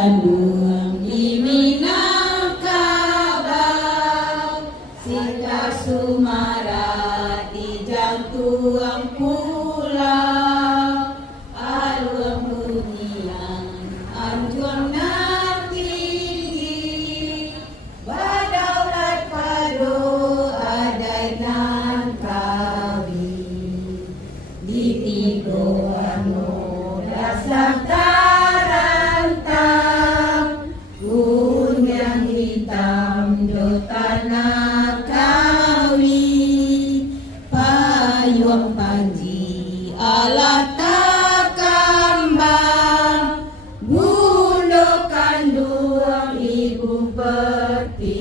Bandung di Minangkabau, Sikap Sumara di jantung pulau, aluang bunian anjuang nan tinggi, badaulat padu adai nan kawi, di tigo anu dasar tarantang, kunyang hitam do tanah kawi, payung panji alat takambang, bulu kandung ibu peti.